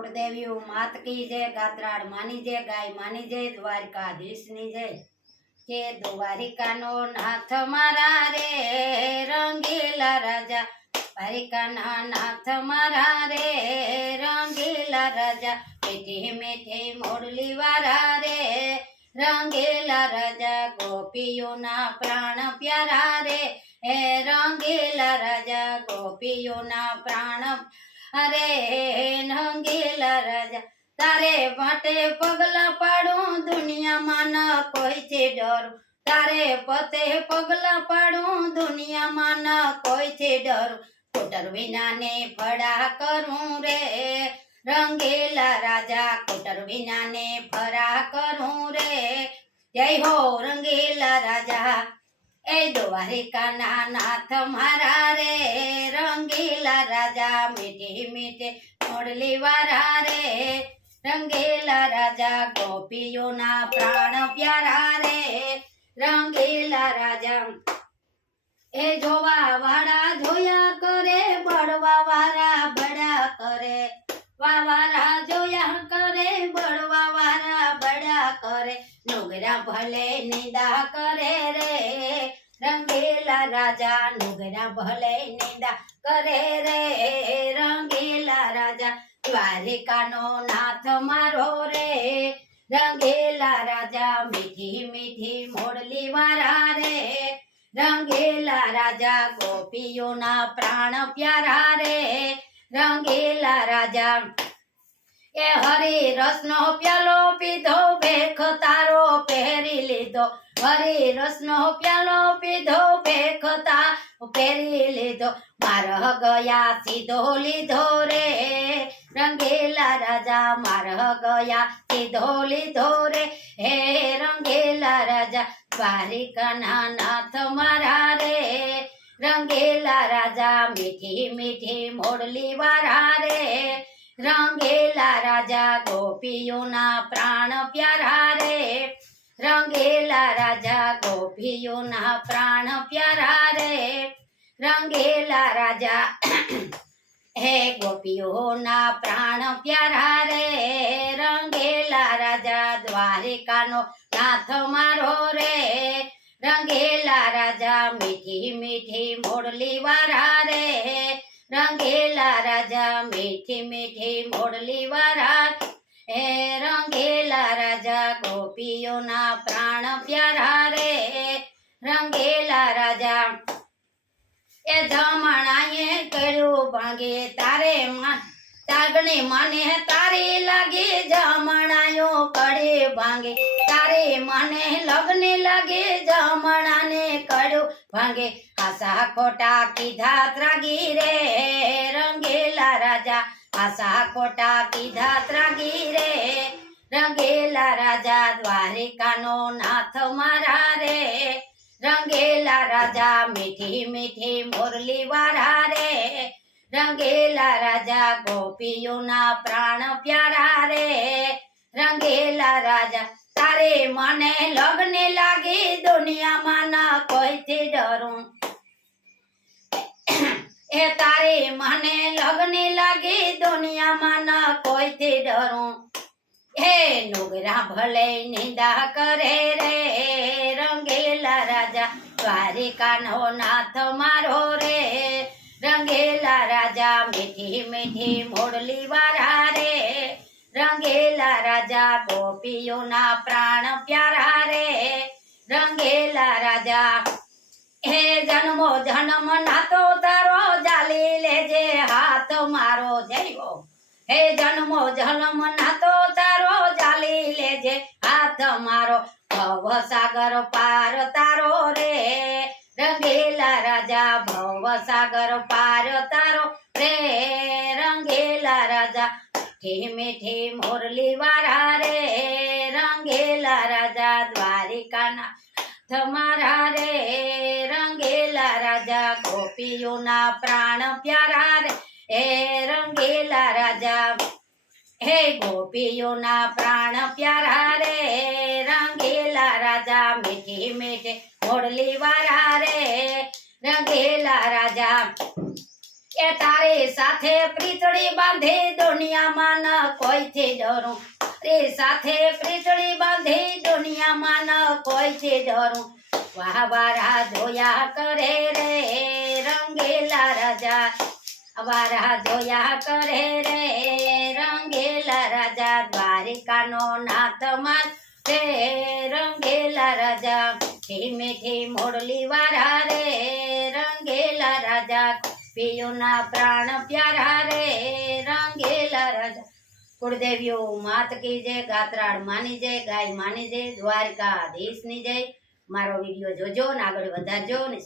कुलदेवी मात की जय, गात्राड़ मानी जय, गाय मानी जय, द्वारिकाधीश नी जय। के द्वारिका नो नाथ मारा रे रंगीला राजा, द्वारिका ना नाथ मारा रे रंगीला राजा, मीठी मीठी मोरली वारा रे रंगीला राजा, गोपियों ना प्राण प्यारा रे रंगीला राजा, गोपियों ना प्राण अरे रंगीला राजा, तारे માટે પગલા પાડું દુનિયામાં ન કોઈથી ડરું, તારે પતે પગલા પાડું દુનિયામાં ન કોઈથી ડરું, કોટર વિનાને ફળા કરું રે રંગીલા રાજા, કોટર વિનાને ફળા કરું રે, જય હો રંગીલા રાજા। ए द्वारिका ना नाथ मारा रे रंगीला राजा, मीठी मीठी मोरली वारा रे रंगीला राजा, गोपियों ना प्राण प्यारा रे रंगीला राजा। ए जोवा वाड़ा जोया करे, बड़वा वारा बड़ा करे, वारा जोया करे, बड़वा वारा बड़ा करे, नुगरा भले निंदा करे रे रंगीला राजा, नुगरा भले निंदा करे रे रंगीला राजा, द्वारिका नो नाथ मारो रे रंगीला राजा, मीठी मीठी मोरली वारा रे रंगीला राजा, गोपियों ना प्राण प्यारा रे रंगीला राजा। ए हरी रसनो प्यालो पीधो, भेख तारो पहेरी लीधो, हरी रसनो प्यालो पीधो, भेख तारो पहेरी लीधो, मारह गया सीधो लीधो रे रंगीला राजा, मारह गया सीधो लीधो रे हे रंगीला राजा, द्वारिका ना नाथ मारा रे रंगीला राजा, मीठी मीठी मोरली वारा रे रंगीला राजा, गोपियों ना प्राण प्यारा रे रंगीला राजा, गोपियों ना प्राण प्यारा रे रंगीला राजा। हे गोपियों ना प्राण प्यारा रे रंगीला राजा, द्वारिका नो नाथ मारो रे रंगीला राजा, मीठी मीठी मोरली वारा रे रंगीला राजा, मीठी मीठी मोरली वारा हे रंगीला राजा, गोपियों ना प्राण प्यारा रे रंगीला राजा। ए जमणाए कड़ू भांगे तारे तागने माने तारी लगे, जमणायो कड़े भांगे तारे माने लगने लगे, जमणा ने कड़ू भांगे, आशा खोटा कीधा त्रागी रे रंगीला राजा, आशा खोटा कीधा त्रागी रे रंगीला राजा, द्वारिका नो नाथ मारा रे रंगीला राजा, मीठी मीठी मोरली वारा रे रंगीला राजा, गोपियों ना प्राण प्यारा रे रंगीला राजा, तारे मने लगने लागी दुनिया माना कोई थी डरूं, ए तारे मने लगने लागी दुनिया माना कोई थी डरूं, हे नुगरा भले निंदा करे रे रंगीला राजा, द्वारिका नो नाथ मारो रे रंगीला राजा, मीठी मीठी मोरली वारा रे रंगीला राजा, गोपियों ना प्राण प्यारा रे रंगीला राजा। हे जन्मो जन्म नातो तारो, जाली लेजे हाथ मारो जय हो, हे जन्मो जन्म नातो तारो, जाली लेजे हाथ मारो, भव सागर पार तारो रे रंगीला राजा, भव सागर पार तारो रे रंगीला राजा, मीठी मीठी मोरली वारा रे रंगीला राजा, द्वारिका ना मारा रे रंगीला राजा, गोपियों ना प्राण प्यारा रे हे रंगीला राजा। हे गोपियों ना प्राण प्यारा रे रंगीला राजा, मीठी मीठी मोरली वारा रे रंगीला राजा। ए तारे साथे प्रीतड़ी बांधे दुनिया मान કોઈથી ડરું રે સાથે પ્રીતળી બાંધી દુનિયામાં ન કોઈથી ડરું વાહ વારા જોયા કરે રે રંગીલા રાજા વારા જોયા કરે રે રંગીલા રાજા દ્વારિકાનો નાથ માથે રંગીલા રાજા મીઠી મોડલી વાળા રે રંગીલા રાજા પિયુના પ્રાણ પ્યારા રે રંગીલા રાજા કુળદેવીઓ માત કી જય ગાત્રાળ માની જય ગાય માની જય દ્વારકાધીશની જય મારો વિડીયો જોજો ને આગળ વધારજો ને